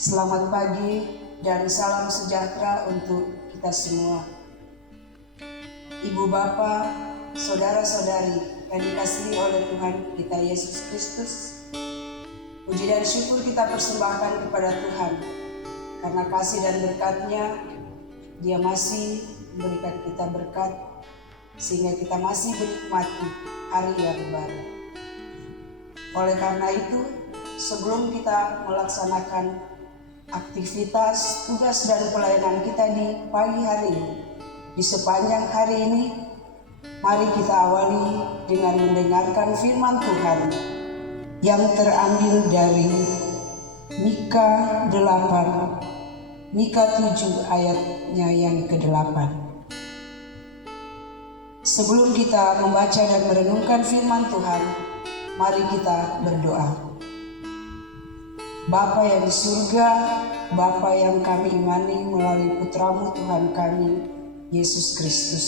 Selamat pagi dan salam sejahtera untuk kita semua. Ibu bapa, saudara-saudari yang dikasihi oleh Tuhan kita Yesus Kristus, puji dan syukur kita persembahkan kepada Tuhan karena kasih dan berkat-Nya. Dia masih memberikan kita berkat sehingga kita masih menikmati hari yang baru. Oleh karena itu, sebelum kita melaksanakan aktivitas, tugas dan pelayanan kita di pagi hari ini, di sepanjang hari ini, mari kita awali dengan mendengarkan firman Tuhan yang terambil dari Mika 7 ayatnya yang ke-8. Sebelum kita membaca dan merenungkan firman Tuhan, mari kita berdoa. Bapa yang di surga, Bapa yang kami imani melalui Putra-Mu Tuhan kami, Yesus Kristus.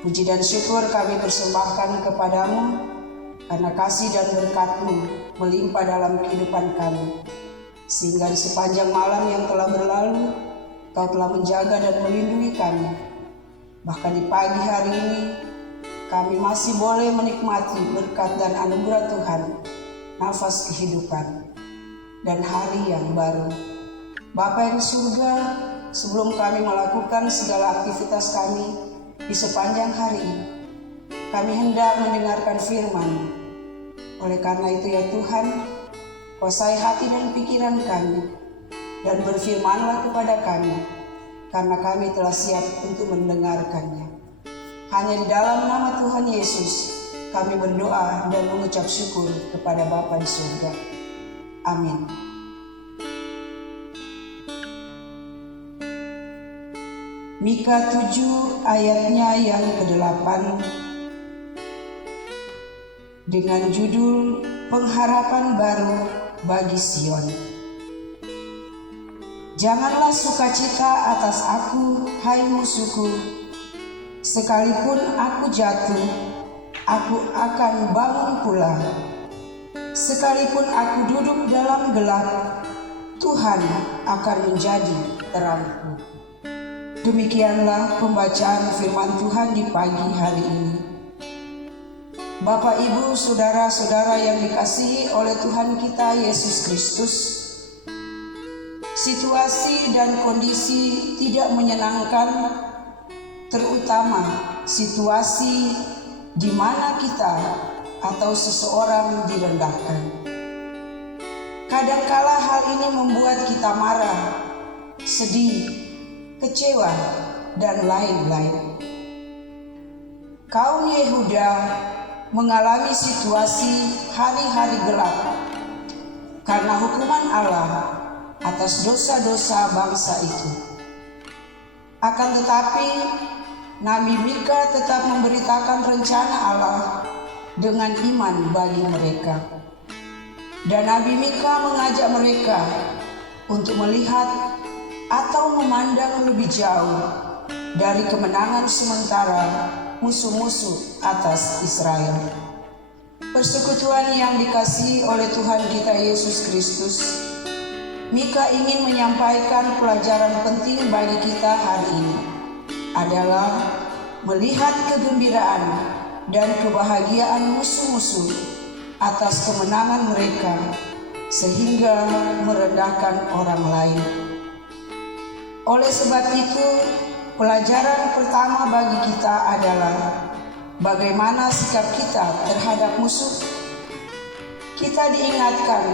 Puji dan syukur kami persembahkan kepadamu karena kasih dan berkat-Mu melimpah dalam kehidupan kami. Sehingga di sepanjang malam yang telah berlalu, Kau telah menjaga dan melindungi kami. Bahkan di pagi hari ini, kami masih boleh menikmati berkat dan anugerah Tuhan, nafas kehidupan dan hari yang baru. Bapa yang di surga, sebelum kami melakukan segala aktivitas kami di sepanjang hari ini, kami hendak mendengarkan firman. Oleh karena itu ya Tuhan, kuasai hati dan pikiran kami, dan berfirmanlah kepada kami, karena kami telah siap untuk mendengarkannya. Hanya di dalam nama Tuhan Yesus, kami berdoa dan mengucap syukur kepada Bapa di surga. Amin. Mika 7 ayatnya yang ke-8 dengan judul Pengharapan Baru bagi Sion. Janganlah sukacita atas aku, hai musuhku. Sekalipun aku jatuh, aku akan bangun pula. Sekalipun aku duduk dalam gelap, Tuhan akan menjadi terangku. Demikianlah pembacaan firman Tuhan di pagi hari ini. Bapak, Ibu, saudara-saudara yang dikasihi oleh Tuhan kita Yesus Kristus, situasi dan kondisi tidak menyenangkan, terutama situasi di mana kita atau seseorang direndahkan. Kadangkala hal ini membuat kita marah, sedih, kecewa, dan lain-lain. Kaum Yehuda mengalami situasi hari-hari gelap karena hukuman Allah atas dosa-dosa bangsa itu. Akan tetapi, Nabi Mika tetap memberitakan rencana Allah dengan iman bagi mereka. Dan Nabi Mika mengajak mereka untuk melihat atau memandang lebih jauh dari kemenangan sementara musuh-musuh atas Israel. Persekutuan yang dikasihi oleh Tuhan kita Yesus Kristus, Mika ingin menyampaikan pelajaran penting bagi kita hari ini adalah melihat kegembiraan dan kebahagiaan musuh-musuh atas kemenangan mereka sehingga merendahkan orang lain. Oleh sebab itu, pelajaran pertama bagi kita adalah bagaimana sikap kita terhadap musuh. Kita diingatkan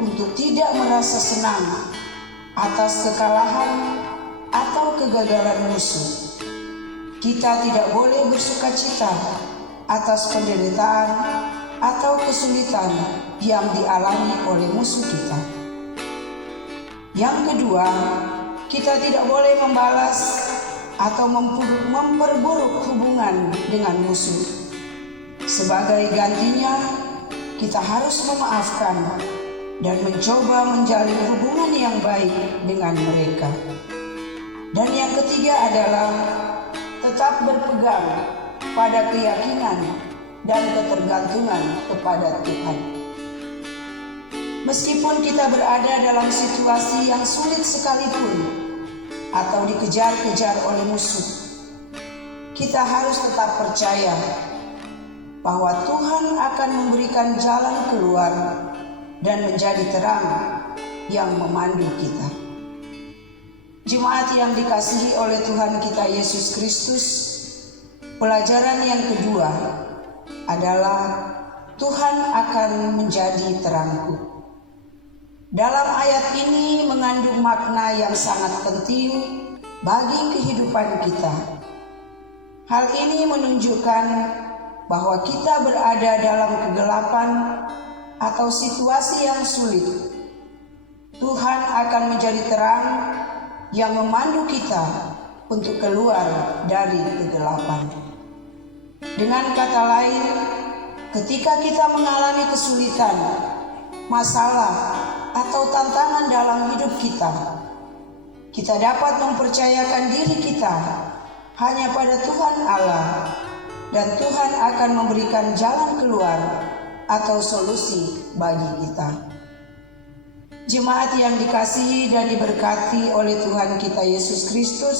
untuk tidak merasa senang atas kekalahan atau kegagalan musuh. Kita tidak boleh bersukacita atas penderitaan atau kesulitan yang dialami oleh musuh kita. Yang kedua, kita tidak boleh membalas atau memperburuk hubungan dengan musuh. Sebagai gantinya, kita harus memaafkan dan mencoba menjalin hubungan yang baik dengan mereka. Dan yang ketiga adalah tetap berpegang pada keyakinan dan ketergantungan kepada Tuhan. Meskipun kita berada dalam situasi yang sulit sekalipun atau dikejar-kejar oleh musuh, kita harus tetap percaya bahwa Tuhan akan memberikan jalan keluar dan menjadi terang yang memandu kita. Jemaat yang dikasihi oleh Tuhan kita Yesus Kristus, pelajaran yang kedua adalah Tuhan akan menjadi terangku. Dalam ayat ini mengandung makna yang sangat penting bagi kehidupan kita. Hal ini menunjukkan bahwa kita berada dalam kegelapan atau situasi yang sulit. Tuhan akan menjadi terang yang memandu kita untuk keluar dari kegelapan. Dengan kata lain, ketika kita mengalami kesulitan, masalah, atau tantangan dalam hidup kita dapat mempercayakan diri kita hanya pada Tuhan Allah, dan Tuhan akan memberikan jalan keluar atau solusi bagi kita. Jemaat yang dikasihi dan diberkati oleh Tuhan kita Yesus Kristus,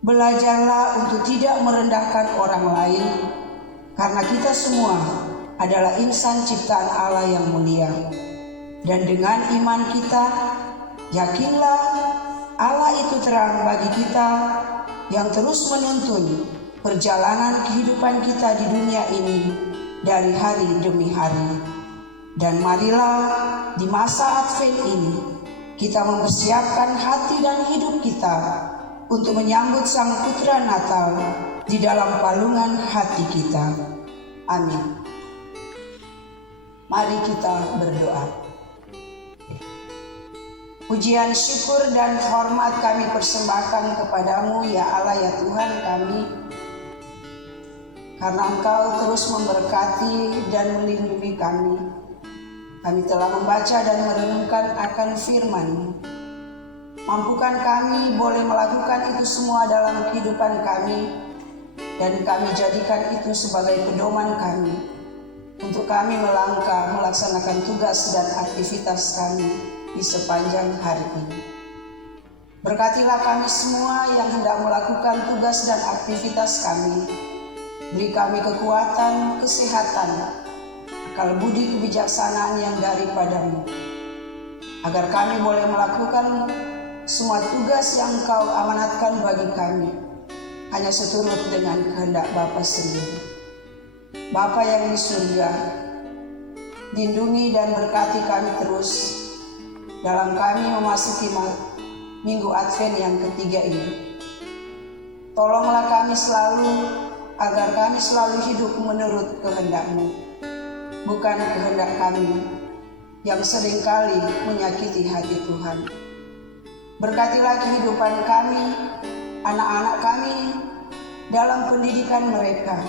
belajarlah untuk tidak merendahkan orang lain, karena kita semua adalah insan ciptaan Allah yang mulia. Dan dengan iman kita, yakinlah Allah itu terang bagi kita yang terus menuntun perjalanan kehidupan kita di dunia ini dari hari demi hari. Dan marilah di masa Advent ini kita mempersiapkan hati dan hidup kita untuk menyambut Sang Putra Natal di dalam palungan hati kita. Amin. Mari kita berdoa. Pujian, syukur, dan hormat kami persembahkan kepadamu, ya Allah, ya Tuhan kami, karena Engkau terus memberkati dan melindungi kami. Kami telah membaca dan merenungkan akan firman-Mu. Mampukan kami boleh melakukan itu semua dalam kehidupan kami, dan kami jadikan itu sebagai pedoman kami untuk kami melangkah melaksanakan tugas dan aktivitas kami di sepanjang hari ini. Berkatilah kami semua yang hendak melakukan tugas dan aktivitas kami. Beri kami kekuatan, kesehatan, akal budi, kebijaksanaan yang daripadamu, agar kami boleh melakukan semua tugas yang Engkau amanatkan bagi kami, hanya seturut dengan kehendak Bapa sendiri. Bapa yang di surga, lindungi dan berkati kami terus dalam kami memasuki minggu Advent yang ketiga ini. Tolonglah kami selalu, agar kami selalu hidup menurut kehendak-Mu, bukan kehendak kami yang seringkali menyakiti hati Tuhan. Berkatilah kehidupan kami, anak-anak kami dalam pendidikan mereka.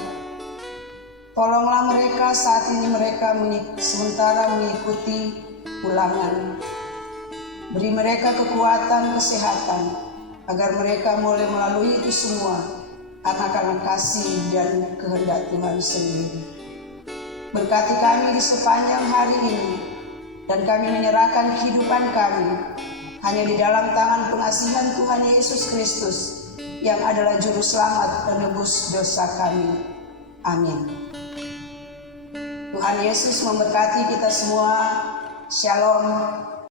Tolonglah mereka saat ini mereka sementara mengikuti ulangan. Beri mereka kekuatan, kesehatan, agar mereka boleh melalui itu semua karena kasih dan kehendak Tuhan sendiri. Berkati kami di sepanjang hari ini, dan kami menyerahkan kehidupan kami hanya di dalam tangan pengasihan Tuhan Yesus Kristus, yang adalah juru selamat penebus dosa kami. Amin. Tuhan Yesus memberkati kita semua. Shalom.